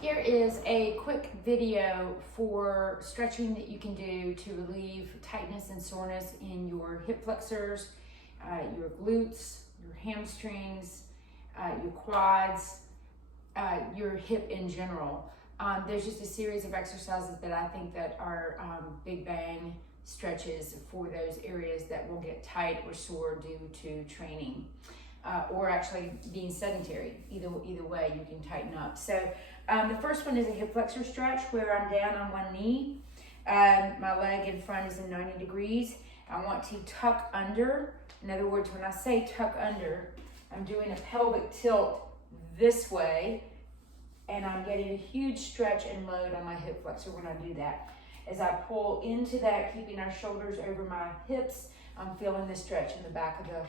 Here is a quick video for stretching that you can do to relieve tightness and soreness in your hip flexors, your glutes, your hamstrings, your quads, your hip in general. There's just a series of exercises that I think that are big bang stretches for those areas that will get tight or sore due to training. Or actually being sedentary. Either way, you can tighten up. So the first one is a hip flexor stretch where I'm down on one knee. My leg in front is in 90 degrees. I want to tuck under. In other words, when I say tuck under, I'm doing a pelvic tilt this way, and I'm getting a huge stretch and load on my hip flexor when I do that. As I pull into that, keeping our shoulders over my hips, I'm feeling the stretch in the back of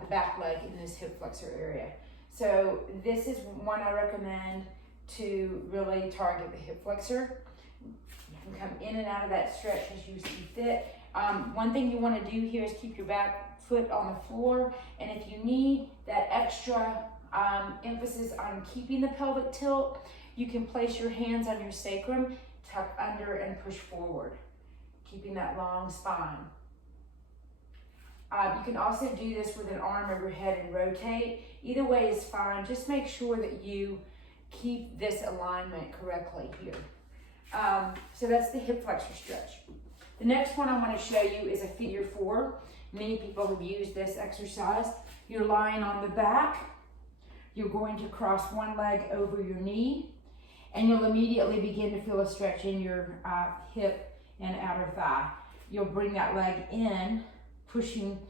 the back leg in this hip flexor area. So this is one I recommend to really target the hip flexor. You can come in and out of that stretch as you see fit. One thing you want to do here is keep your back foot on the floor, and if you need that extra emphasis on keeping the pelvic tilt, you can place your hands on your sacrum, tuck under and push forward, keeping that long spine. You can also do this with an arm overhead and rotate. Either way is fine. Just make sure that you keep this alignment correctly here. So that's the hip flexor stretch. The next one I want to show you is a figure 4. Many people have used this exercise. You're lying on the back. You're going to cross one leg over your knee, and you'll immediately begin to feel a stretch in your hip and outer thigh. You'll bring that leg in, pushing,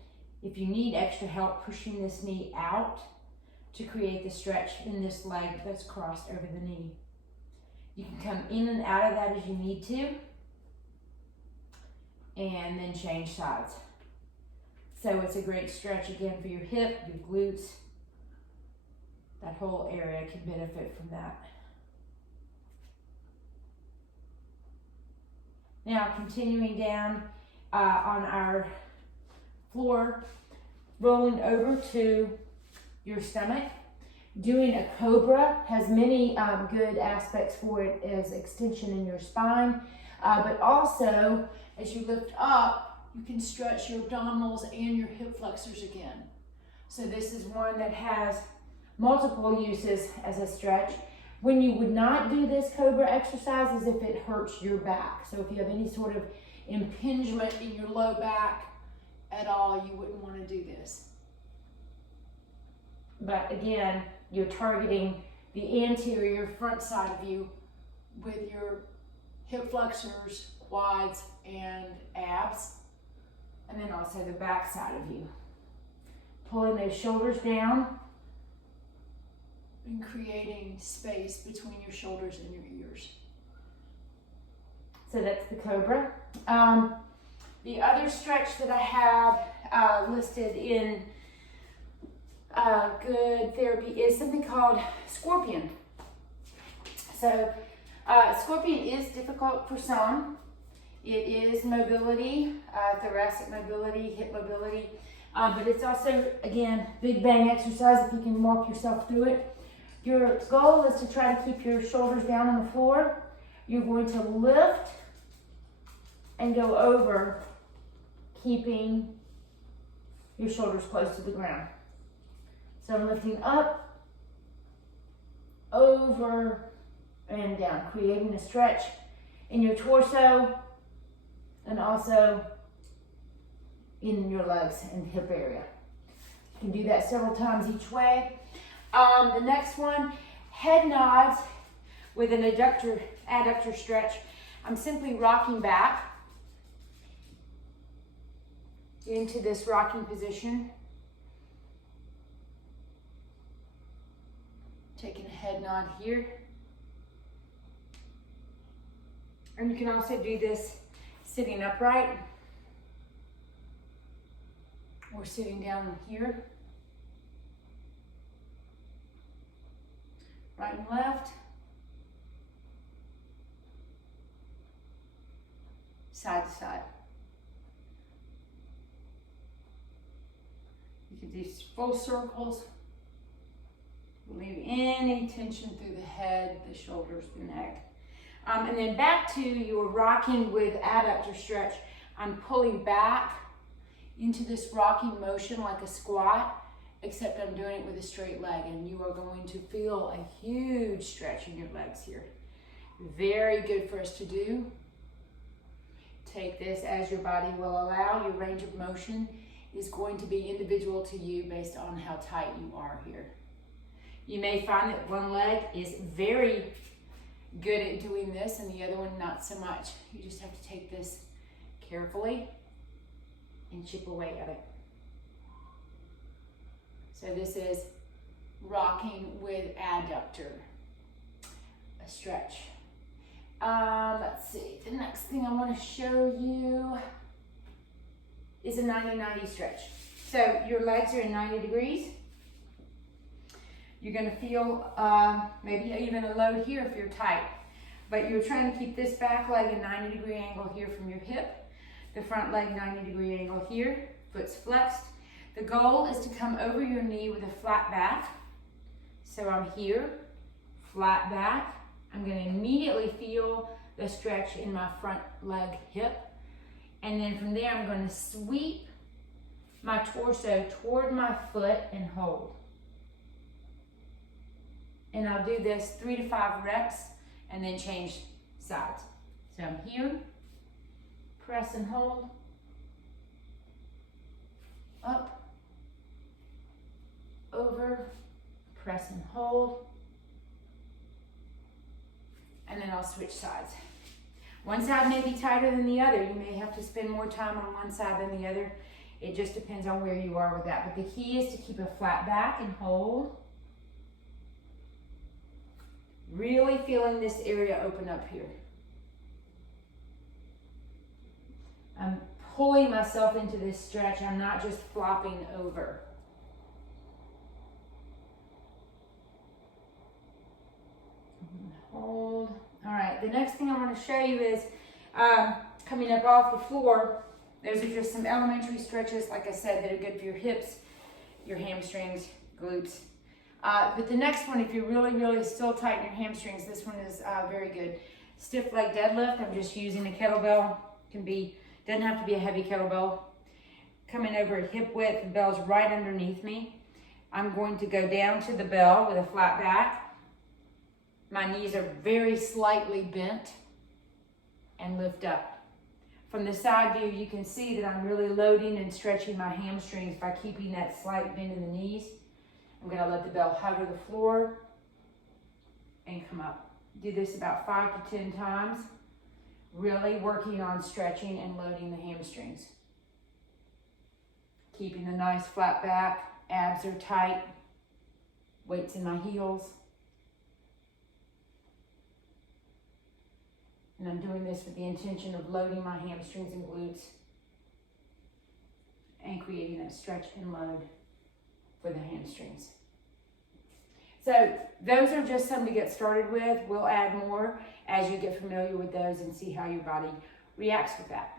if you need extra help, pushing this knee out to create the stretch in this leg that's crossed over the knee. You can come in and out of that as you need to, and then change sides. So it's a great stretch again for your hip, your glutes. That whole area can benefit from that. Now continuing down on our floor, rolling over to your stomach. Doing a cobra has many good aspects for it as extension in your spine, but also as you lift up, you can stretch your abdominals and your hip flexors again. So this is one that has multiple uses as a stretch. When you would not do this cobra exercise is if it hurts your back. So if you have any sort of impingement in your low back at all, you wouldn't want to do this. But again, you're targeting the anterior front side of you with your hip flexors, quads, and abs, and then also the back side of you. Pulling those shoulders down and creating space between your shoulders and your ears. So that's the cobra. The other stretch that I have listed in good therapy is something called scorpion. So scorpion is difficult for some. It is mobility, thoracic mobility, hip mobility, but it's also, again, big bang exercise if you can walk yourself through it. Your goal is to try to keep your shoulders down on the floor. You're going to lift and go over, keeping your shoulders close to the ground. So I'm lifting up, over, and down, creating a stretch in your torso and also in your legs and hip area. You can do that several times each way. The next one, head nods with an adductor stretch. I'm simply rocking back into this rocking position. Taking a head nod here. And you can also do this sitting upright or sitting down here. Right and left. Side to side. You can do full circles Relieve any tension through the head, the shoulders, the neck. And then back to your rocking with adductor stretch. I'm pulling back into this rocking motion like a squat, except I'm doing it with a straight leg, and you are going to feel a huge stretch in your legs here. Very good for us to do. Take this as your body will allow. Your range of motion is going to be individual to you based on how tight you are here. You may find that one leg is very good at doing this and the other one not so much. You just have to take this carefully and chip away at it. So this is rocking with adductor, a stretch. Let's see, the next thing I want to show you is a 90-90 stretch. So your legs are in 90 degrees. You're going to feel maybe even a load here if you're tight, but you're trying to keep this back leg a 90-degree angle here from your hip, the front leg 90-degree angle here, foot's flexed. The goal is to come over your knee with a flat back. So I'm here, flat back. I'm going to immediately feel the stretch in my front leg hip. And then from there, I'm going to sweep my torso toward my foot and hold. And I'll do this 3 to 5 reps and then change sides. So I'm here, press and hold, up, over, press and hold, and then I'll switch sides. One side may be tighter than the other. You may have to spend more time on one side than the other. It just depends on where you are with that. But the key is to keep a flat back and hold. Really feeling this area open up here. I'm pulling myself into this stretch. I'm not just flopping over. Hold. All right, the next thing I want to show you is coming up off the floor. Those are just some elementary stretches, like I said, that are good for your hips, your hamstrings, glutes. But the next one, if you're really still tight in your hamstrings, this one is very good. Stiff leg deadlift. I'm just using a kettlebell. Doesn't have to be a heavy kettlebell. Coming over at hip width, the bell's right underneath me. I'm going to go down to the bell with a flat back. My knees are very slightly bent and lift up. From the side view, you can see that I'm really loading and stretching my hamstrings by keeping that slight bend in the knees. I'm going to let the bell hover the floor and come up. Do this about 5 to 10 times, really working on stretching and loading the hamstrings. Keeping a nice flat back, abs are tight, weights in my heels. And I'm doing this with the intention of loading my hamstrings and glutes and creating that stretch and load for the hamstrings. So those are just some to get started with. We'll add more as you get familiar with those and see how your body reacts with that.